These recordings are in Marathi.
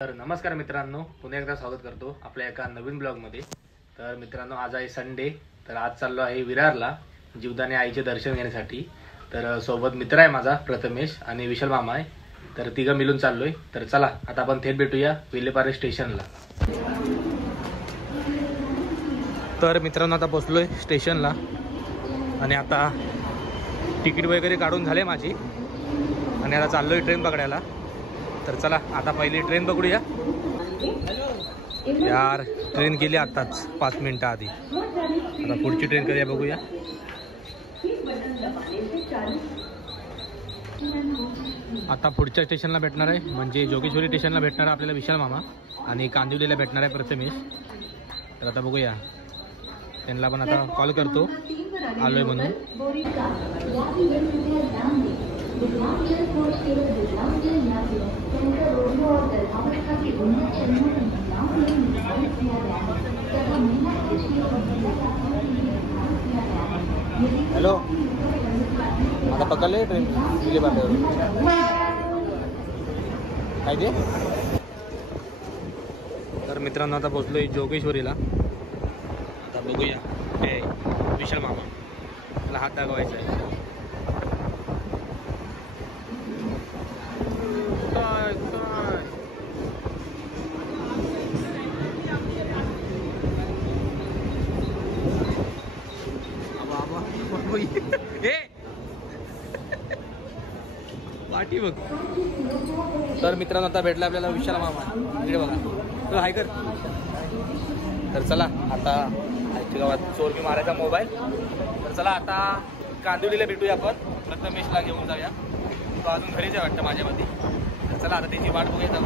तर नमस्कार मित्रांनो, पुन्हा एकदा स्वागत करतो आपल्या एका नवीन ब्लॉगमध्ये। तर मित्रांनो, आज आहे संडे। तर आज चाललो आहे विरारला जीवदानी आईचे दर्शन घेण्यासाठी। तर सोबत मित्र आहे माझा प्रथमेश आणि विशाल मामा आहे। तर तिघं मिळून चाललोय। तर चला आता आपण थेट भेटूया विलेपार्ले स्टेशनला। तर मित्रांनो, आता पोहोचलोय स्टेशनला आणि आता तिकीट वगैरे काढून झाले माझी आणि आता चाललोय ट्रेन पकडायला। तर चला आता पहिली ट्रेन पकडूया। यार, ट्रेन गेली आताच 5 मिनिटं आधी। आता पुढची ट्रेन करूया, बघूया। आता पुढच्या स्टेशनला भेटणार आहे म्हणजे जोगेश्वरी स्टेशनला भेटणार आहे आपल्याला विशाल मामा आणि कांदिवलीला भेटणार आहे प्रथमेश। तर आता बघूया, त्यांना पण आता कॉल करतो आलोय म्हणून। हॅलो, आता पकडले ट्रेन विलेपार्लेवरून काय ते। तर मित्रांनो, आता पोहोचलोय जोगेश्वरीला। आता बघूया, हे विशाल मामा, त्याला हात दाखवायचा आहे। पाठी बघ। तर मित्रांनो, आता भेटला आपल्याला विशाल मामा, इकडे बघा, तो हाय कर। तर चला आता आजच्या गावात चोर मी मारायचा मोबाईल। तर चला आता कांदिवलीला भेटूया आपण, प्रथमेशला घेऊन जाऊया। तो अजून घरीच आहे वाटतं माझ्यामध्ये। तर चला आता त्याची वाट बघूया आपण।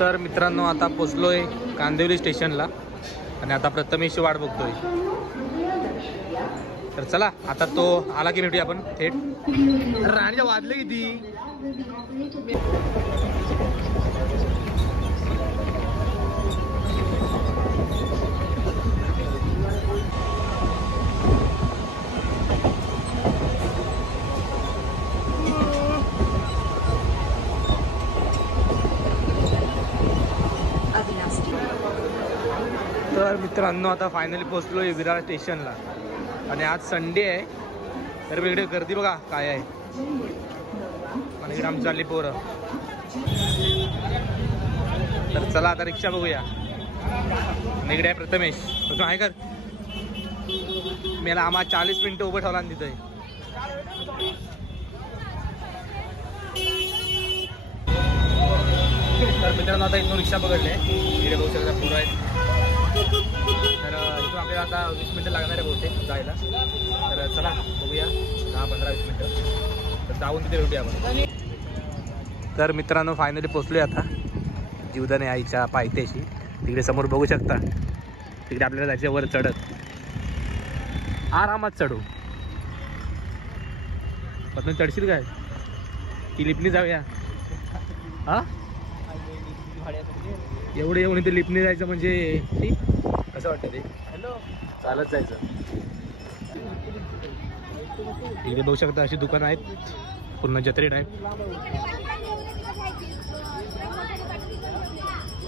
तर मित्रांनो, आता पोचलोय कांदिवली स्टेशनला आणि आता प्रथमेशची वाट बघतोय। तर चला आता तो आला की भेटूया आपण थेट। राणीच्या वाजले किती। तर मित्रांनो, आता फायनली पोहोचलोय विरार स्टेशनला आणि आज संडे आहे। तर इकडे गर्दी बघा काय आहे आणि इकडे आमची चालली पोरं। तर चला आता रिक्षा बघूया। आणि इकडे आहे प्रथमेश, प्रथम आहे कर। मला आम्हाला 40 मिनिटं उभं ठेवला आणि तिथं। तर मित्रांनो, आता इथून रिक्षा पकडले, इकडे बघू शकता पोरं आहेत। तर इथून आपल्याला आता 20 मिनिटं लागणार आहे बहुतेक जायला। तर चला बघूया, 10-15-20 मिनिटं तर जाऊन तिथे भेटूया आपण। तर मित्रांनो, फायनली पोचलोय आता जीवदानी आईच्या पायथ्याशी। तिकडे समोर बघू शकता, तिकडे आपल्याला जायचं वर चढत, आरामात चढू। पण चढशील काय की लिफ्टनी जाऊया? हा, एवढे येऊन इथे लिफ्टने जायचं म्हणजे कसं वाटतं ते? हॅलो, चालत जायचं। इकडे बघू शकता अशी दुकानं आहेत, पूर्ण जत्रेत आहेत।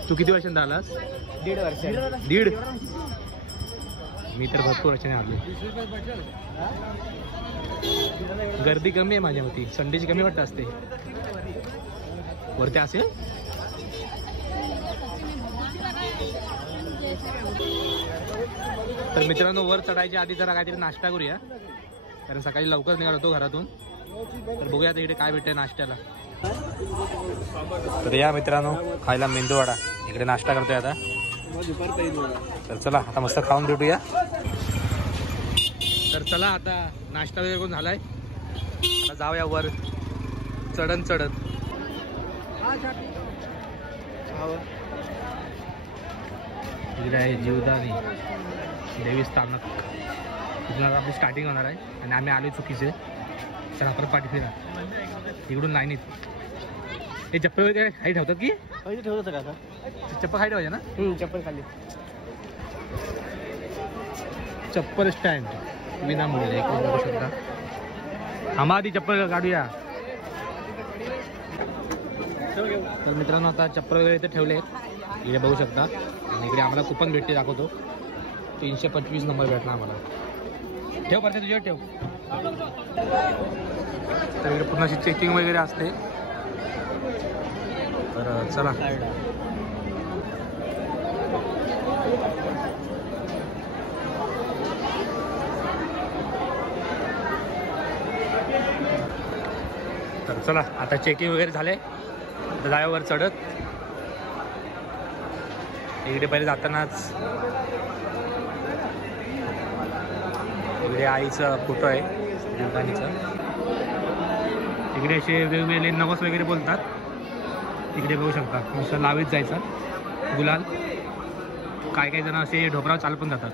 तू किती वर्षांत आलास? 1.5 वर्ष। 1.5? मी तर भरपूर वर्षाने आलो। गर्दी कमी आहे माझ्या मते, संडेची कमी वाटतं असते वरती असेल। तर मित्रांनो, वर चढायच्या आधी जरा काहीतरी नाश्ता करूया, कारण सकाळी लवकर निघालो होतो घरातून। तर बघूया आता इकडे काय भेटतंय नाश्त्याला। तर या मित्रांनो, खायला मेंदूवडा, इकडे नाश्ता करतोय आता। तर चला आता मस्त खाऊन भेटूया। तर चला आता नाश्ता वगैरे करून झालाय, आता जाऊया वर चढत। इकडे आहे जीवदानी देवी स्थानक, तिथून आपली स्टार्टिंग होणार आहे आणि आम्ही आलो चुकीचे। चला परत पाठी फिरा, इकडून लाईनीत। हे चप्पल वगैरे खाली ठेवतात की ठेवत होतं का? चप्पल खाली ठेवायचे ना? चप्पल खाली। चप्पल स्टँड विनामूल्य, एक बघू शकता। आम्हा आधी चप्पल काढूया। तर मित्रांनो आता चप्पल वगैरे इथे ठेवले आहेत, इकडे बघू शकता. आणि इकडे आम्हाला कुपन भेटते, दाखवतो. 325 नंबर भेटला आम्हाला. ठेव पडते तुझ्यावर ठेव. तर इकडे पूर्ण अशी चेकिंग वगैरे असते. तर चला तर चला आता चेकिंग वगैरे झाले. तर जायावर चढत इकडे पहिले जातानाच इकडे आईचा फोटो आहे जीवदानीचा. इकडे असे वेगवेगळे नवस वगैरे बोलतात. इकडे बघू शकता नुसतं लावीत जायचं गुलाल. काय काही जण असे ढोबराव चाल पण जातात.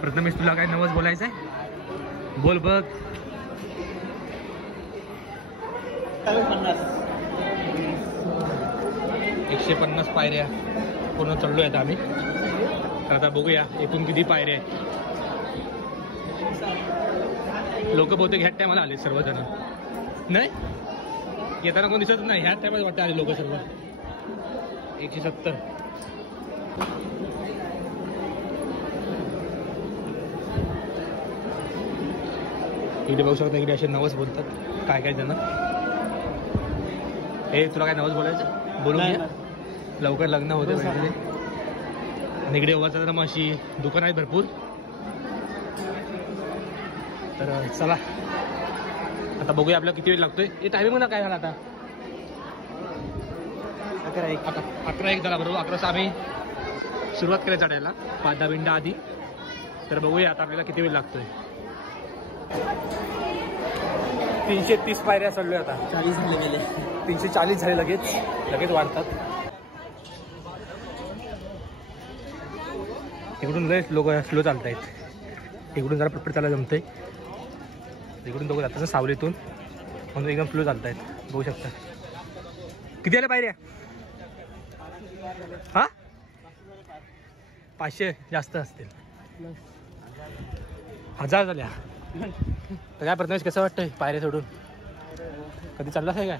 प्रथमेश तुला काय नवस बोलायचं आहे? बोल बघ. 150 पायऱ्या पूर्ण चढलो आहेत आम्ही. तर आता बघूया एकूण किती पायऱ्या आहेत. लोक बहुतेक ह्याच टायमाला आले सर्वजण. नाही येताना कोण दिसत नाही, ह्याच टायमाला वाटतं आले लोक सर्व. 170. इकडे बघू शकता, इकडे असे नवस बोलतात काय काय जण. हे तुला काय नवस बोलायचं? बोलून घ्या. लवकर लग्न होते वगैरे. आणि इकडे उभा तर मग अशी दुकान आहेत भरपूर. तर चला आता बघूया आपल्याला किती वेळ लागतोय. हे टायमिंग म्हणा काय झालं आता? 11:01 झाला बरोबर. 11चा आम्ही सुरुवात केली चढायला 5-10 मिनिटं आधी. तर बघूया आता आपल्याला किती वेळ लागतोय. 330 पायऱ्या चढलोय आता. 40 झाले गेले. 340 झाले. लगेच वाढतात. इकडून लय लोक स्लो चालत आहेत. इकडून जरा पटपट चालायला जमतंय. इकडून दोघं जातात सावलीतून, म्हणून एकदम स्लो चालत आहेत. बघू शकता. किती आल्या पायऱ्या? हा 500 जास्त असतील. 1000 झाल्या. तर काय प्रथमेश कसं वाटतंय पायऱ्या सोडून? कधी चाललाच आहे काय?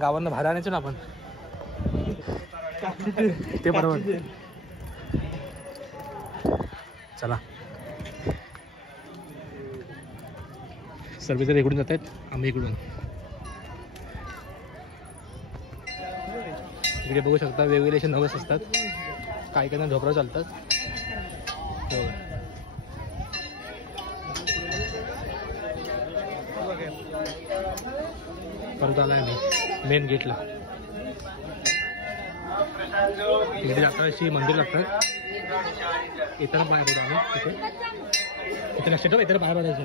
गावांना भाडं आणायचो ना आपण. ते बरोबर. चला सर्व जर इकडून जात आहेत, आम्ही इकडून. इकडे बघू शकता वेगवेगळे असे नवस असतात. काही काही ढोबराव चालतात. परत आलाय मी मेन गेटला. इकडे जाता अशी मंदिर लागतात. येताना पाय पडतो आम्ही तिथे. इथे लक्षात ठेवा, इथे पाय पडायचं.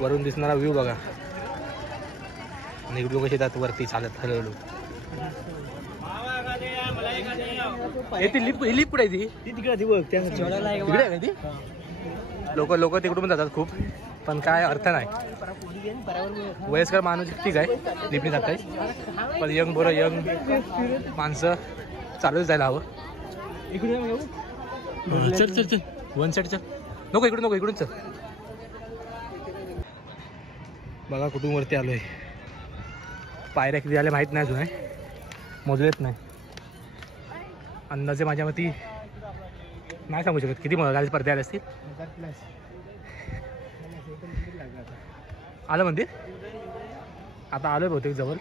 वरून दिसणारा व्ह्यू बघा. आणि इकडे लोक येतात वरती चालत हळूहळू. ती लिफ्ट कुठे आहे? ती तिकडे ती. लोक तिकडून जातात खूप, पण काय अर्थ नाही. वयस्कर माणूस ठीक आहे लिफ्टने जात आहे, पण यंग बरं यंग माणसं चालूच जायला हवं. चल चल चल वन साईड चल. नको इकडून चल. बघा कुठून वरती आलोय. पायऱ्या किती आल्या माहीत नाही अजून. मोजलेत नाही. अंदाजे माझ्या मती नाही सांगू शकत किती झाले. स्पर्धा आले असतील. आलं मंदिर आता आलोय बहुतेक जवळ.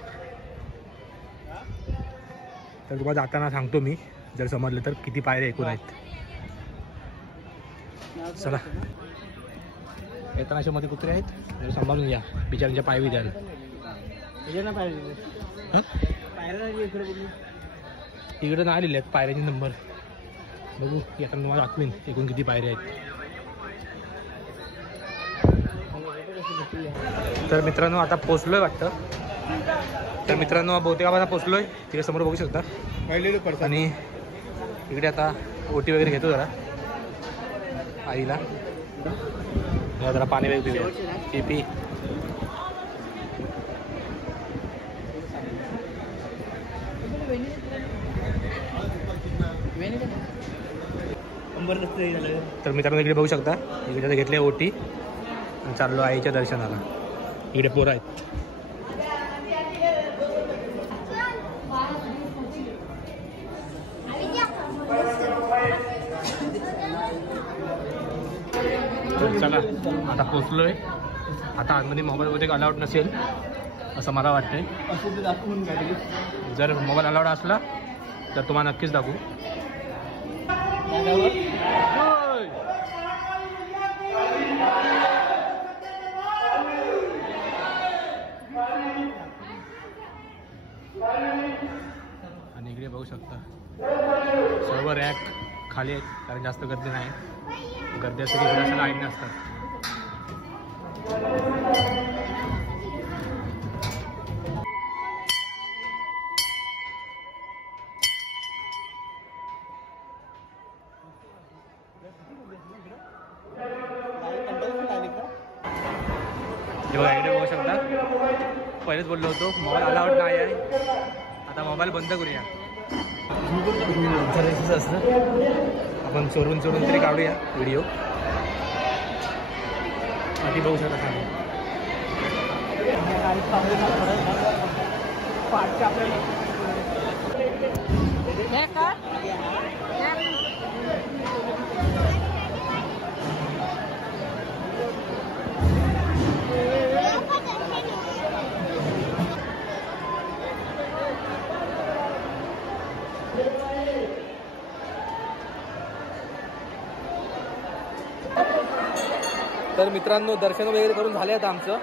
तर तुम्हाला जाताना सांगतो मी, जर समजलं तर किती पायऱ्या एकूण आहेत. चला येताना अशा मध्ये कुत्रे आहेत, जर सांभाळून घ्या. बिचारांच्या पाय बी द्याल. इकडे नाही आलेले आहेत पायऱ्याचे नंबर. बघू येताना तुम्हाला दाखवीन एकूण किती पायऱ्या आहेत. तर मित्रांनो आता पोचलोय वाटतं. तर मित्रांनो बहुतेक आपण पोचलोय. तिकडे समोर बघू शकता. आणि इकडे आता ओटी वगैरे घेतो जरा आईला. जरा पाणी वगैरे पिऊया. पी. तर मित्रांनो इकडे बघू शकता. इकडे घेतले ओटी. चाललो आईच्या दर्शनाला. इकडे पोरं आहेत. चला आता पोचलोय. आता आतमध्ये मोबाईल वगैरे अलाउड नसेल असं मला वाटतंय. जर मोबाईल अलाउड असला तर तुम्हाला नक्कीच दाखवू. आणि इकडे बघू शकता सर्व रॅक खाली आहेत कारण जास्त गर्दी नाही. गर्दी असते इकडे असं लाईन नसतात. बघा इकडे बघू शकता. पहिलेच बोललो होतो मोबाईल अलाउड नाही आहे. आता मोबाईल बंद करूया. असतं आपण चोरून तरी काढूया व्हिडिओ. आधी बघू शकता खाली. तर मित्रांनो दर्शन वगैरे करून झाले आता आमचं.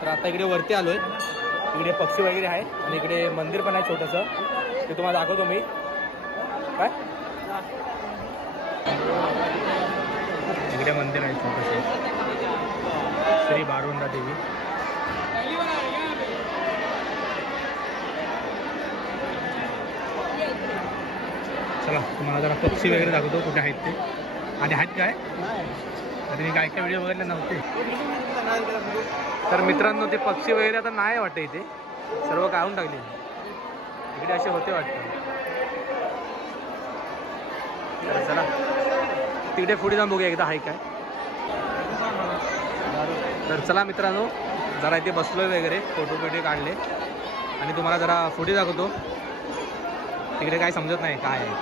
तर आता इकडे वरती आलोय. इकडे पक्षी वगैरे आहे आणि इकडे मंदिर पण आहे छोटंसं. ते तुम्हाला दाखवतो मी. काय इकडे मंदिर आहे छोटंसं श्री बारुंडा देवी. चला तुम्हाला जरा पक्षी वगैरे दाखवतो कुठे आहेत ते. आणि आहेत काय आता मी काय व्हिडिओ बघितले नव्हते. तर मित्रांनो ते पक्षी वगैरे आता नाही वाटतं इथे. सर्व काढून टाकले. इकडे असे होते वाटतं. चला तिकडे पुढे जाऊन बघूया एकदा आहे काय. तर चला मित्रांनो जरा इथे बसलोय वगैरे फोटो काढले आणि तुम्हाला जरा फोटो दाखवतो. तिकडे काय समजत नाही काय आहे.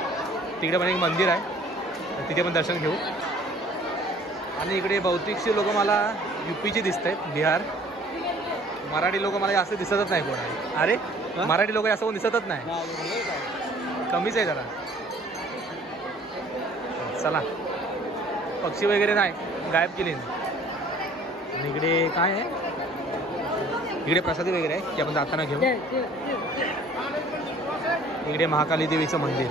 तिकडे पण एक मंदिर आहे तिथे पण दर्शन घेऊ. आणि इकडे बहुतेकशी लोक मला UPची दिसत आहेत. बिहार मराठी लोक मला जास्त दिसतच नाही कोण आहे. अरे मराठी लोक जास्त कोण दिसतच नाही. कमीच आहे जरा. चला पक्षी वगैरे नाही गायब केली. आणि इकडे काय आहे इकडे प्रसादी वगैरे आहे की आपण जाताना घेऊ. इकडे महाकाली देवीचं मंदिर.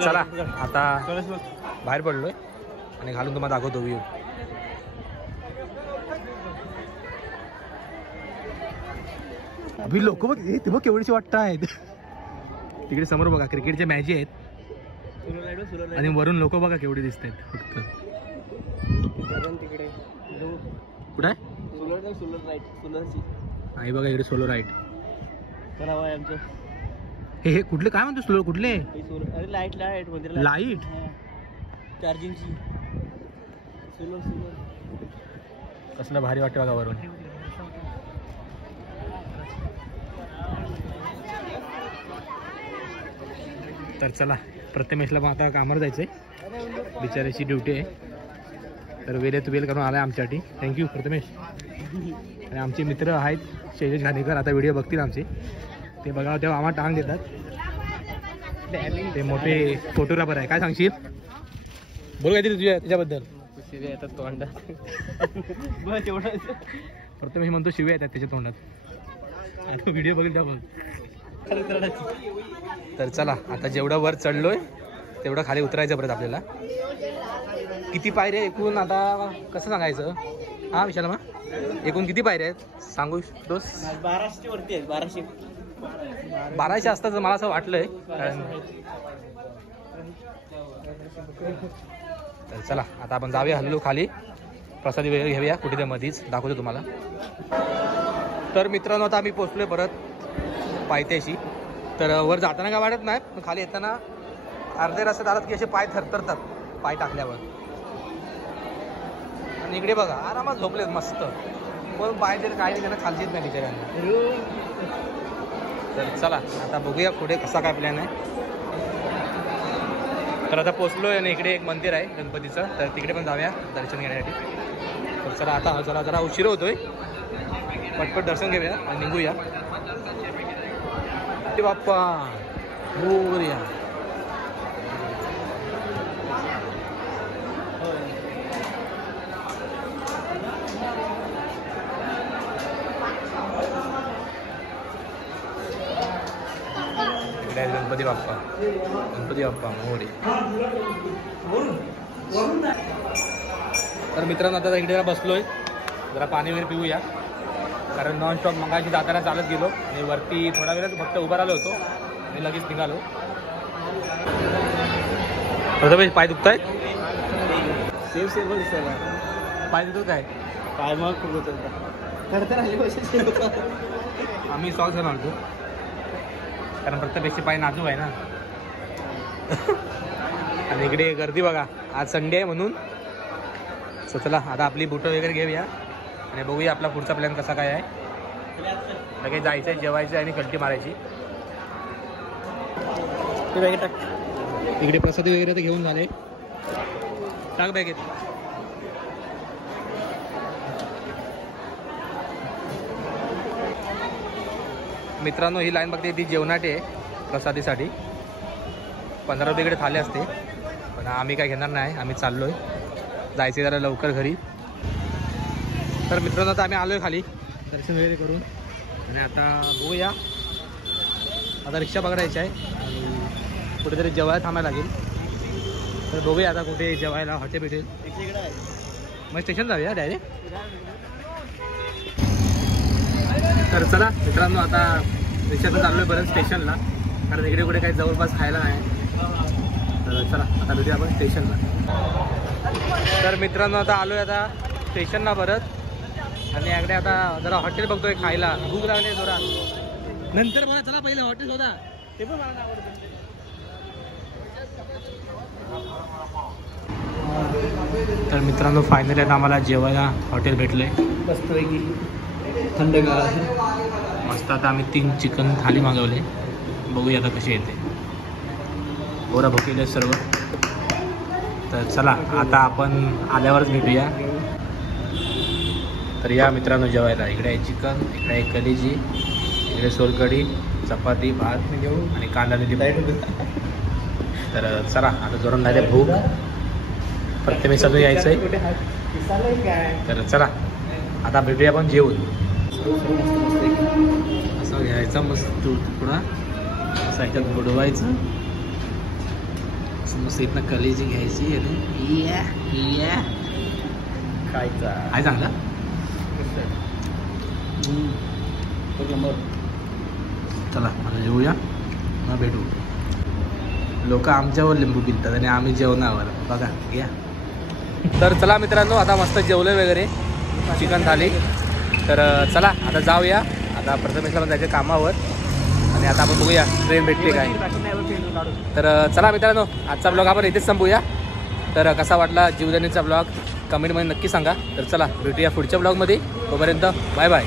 चला आता बाहेर पडलोय आणि घालून तुम्हाला दाखवतो व्ह्यू. अभि लोक बघ ते बघ केवढीशी वाटत आहेत. तिकडे समोर बघा क्रिकेटच्या मॅची आहेत आणि वरून लोक बघा केवढे दिसत आहेत. फक्त कुठे आहे आई बघा इकडे सोलो राईट. हे कुठले काय म्हणतो सोलर कुठले लाईट लाईट चार्जिंगची कसलं भारी वाटतं बघा वरून. तर चला प्रथमेशला पण आता कामावर जायचंय. बिचाराची ड्युटी आहे. तर वेळेत वेल करून आलाय आमच्यासाठी. थँक्यू प्रथमेश. आणि आमचे मित्र आहेत शैलेश घाणेकर आता व्हिडिओ बघतील आमचे. ते बघा तेव्हा आम्हाला टांग देतात. ते मोठे फोटोग्राफर आहे. काय सांगशील बोल काय तुझ्या त्याच्याबद्दल. शिव्या येतात तोंडात. प्रथमेश म्हणतो शिव्या येतात त्याच्या तोंडात. व्हिडिओ बघेल त्या. तर चला आता जेवढं वर चढलोय तेवढं खाली उतरायचं परत आपल्याला. किती पायऱ्या एकूण आता कसं सांगायचं. हा विशाल मग एकूण किती पायऱ्या आहेत सांगू शकतोस. 1200 वरती आहेत. 1200 असतं मला असं वाटलंय. तर चला आता आपण जाऊया हल्लो खाली, प्रसादी वगैरे घेऊया कुठे ते मधीच दाखवतो तुम्हाला. तर मित्रांनो आता आम्ही पोचलोय परत पायथ्याशी. तर वर जाताना काय वाटत नाही, पण खाली येताना अर्धे रस्त्यात आलात की असे पाय थरथरतात पाय टाकल्यावर. आणि इकडे बघा आरामात झोपलेत मस्त, पण पाय तरी काही नाही त्यांना खालचीच नाही बिचाऱ्यांना. तर चला आता बघूया पुढे कसा काय प्लॅन आहे. तर आता पोचलोय आणि इकडे एक मंदिर आहे गणपतीचं, तर तिकडे पण जाऊया दर्शन घेण्यासाठी. तर चला आता जरा उशीर होतोय, पटपट दर्शन घेऊया आणि निघूया. बाप्पा मोरया. इकडे गणपती बाप्पा, गणपती बाप्पा मोरे. तर मित्रांनो आता इकडे बसलोय, जरा पाणी वगैरे पिऊया, कारण नॉनस्टॉप मगाशी जाताना चालत गेलो आणि वरती थोडा वेळात फक्त उभा राहिलो होतो आणि लगेच निघालो. प्रथमेश पाय दुखताय? पाय दुखत काय? पाय मग आम्ही सॉक्स घालून आणतो, कारण प्रत्येकपेक्षा पाय नाजूक आहे ना. आणि इकडे गर्दी बघा, आज संडे आहे म्हणून. सो चला आता आपली बुटं वगैरे घेऊया आणि बघूया आपला पुढचा प्लॅन कसा काय आहे. लगेच जायचं आहे, जेवायचं आणि कल्टी मारायची. इकडे प्रसादी वगैरे तर घेऊन झाले, टाक बॅगेत. मित्रांनो ही लाईन बघते ती जेवणाटी आहे प्रसादीसाठी. 15 रुपयेकडे थाले असते, पण आम्ही काय घेणार नाही, आम्ही चाललोय, जायचे जरा लवकर घरी. तर मित्रांनो आता आम्ही आलोय खाली दर्शन वगैरे करून आणि आता बघूया, आता रिक्षा पकडायची आहे आणि कुठेतरी जेवायला थांबायला लागेल. तर बघूया आता कुठे जेवायला हॉटेल भेटेल, मग स्टेशन जाऊया डायरेक्ट. तर चला मित्रांनो आता रिक्षातून चाललोय परत स्टेशनला, कारण इकडे कुठे काही जवळपास खायला नाही. तर चला आता भेटूया आपण स्टेशनला. तर मित्रांनो आता आलोय आता स्टेशनला परत, आणि इकडे आता जरा हॉटेल बघतोय खायला, भूक लागली जरा. नंतर मला चला पहिलं हॉटेल होता ते पण मला आवडतं. तर मित्रांनो फायनली आता आम्हाला जेवायला हॉटेल भेटलंय मस्तपैकी, थंडगार मस्त. आता आम्ही 3 चिकन थाली मागवले, बघूया आता कशी येते. बोरा भुकेले सर्व. तर चला आता आपण आल्यावरच भेटूया. तर या मित्रांनो जेवायला, इकडे आहे चिकन, इकडे आहे कलेजी, इकडे सोलकढी, चपाती, भात आणि कांदा लिंबू. तर चला आता जोरून राहिले भूक, प्रत्येक सगळं यायचं आहे. तर चला आता भेटूया आपण जेवून. असं घ्यायचा मस्त तुकडा, असं याच्यात बुडवायचं, मस्त इथनं कलेजी घ्यायची आणि खायचा. आहे चांगला. चला आता जेवूया, मग भेटू. लोक आमच्यावर लिंबू पितात आणि आम्ही जेवणावर बघा घ्या. तर चला मित्रांनो आता मस्त जेवलं वगैरे, चिकन थाली. तर चला आता जाऊया, आता प्रथमेशला पण जायचं कामावर आणि आता आपण बघूया ट्रेन भेटते काय. तर चला मित्रांनो आजचा ब्लॉग आपण इथेच संपूया. तर कसा वाटला जीवदानीचा ब्लॉग कमेंटमध्ये नक्की सांगा. तर चला भेटूया पुढच्या ब्लॉगमध्ये, तोपर्यंत बाय बाय.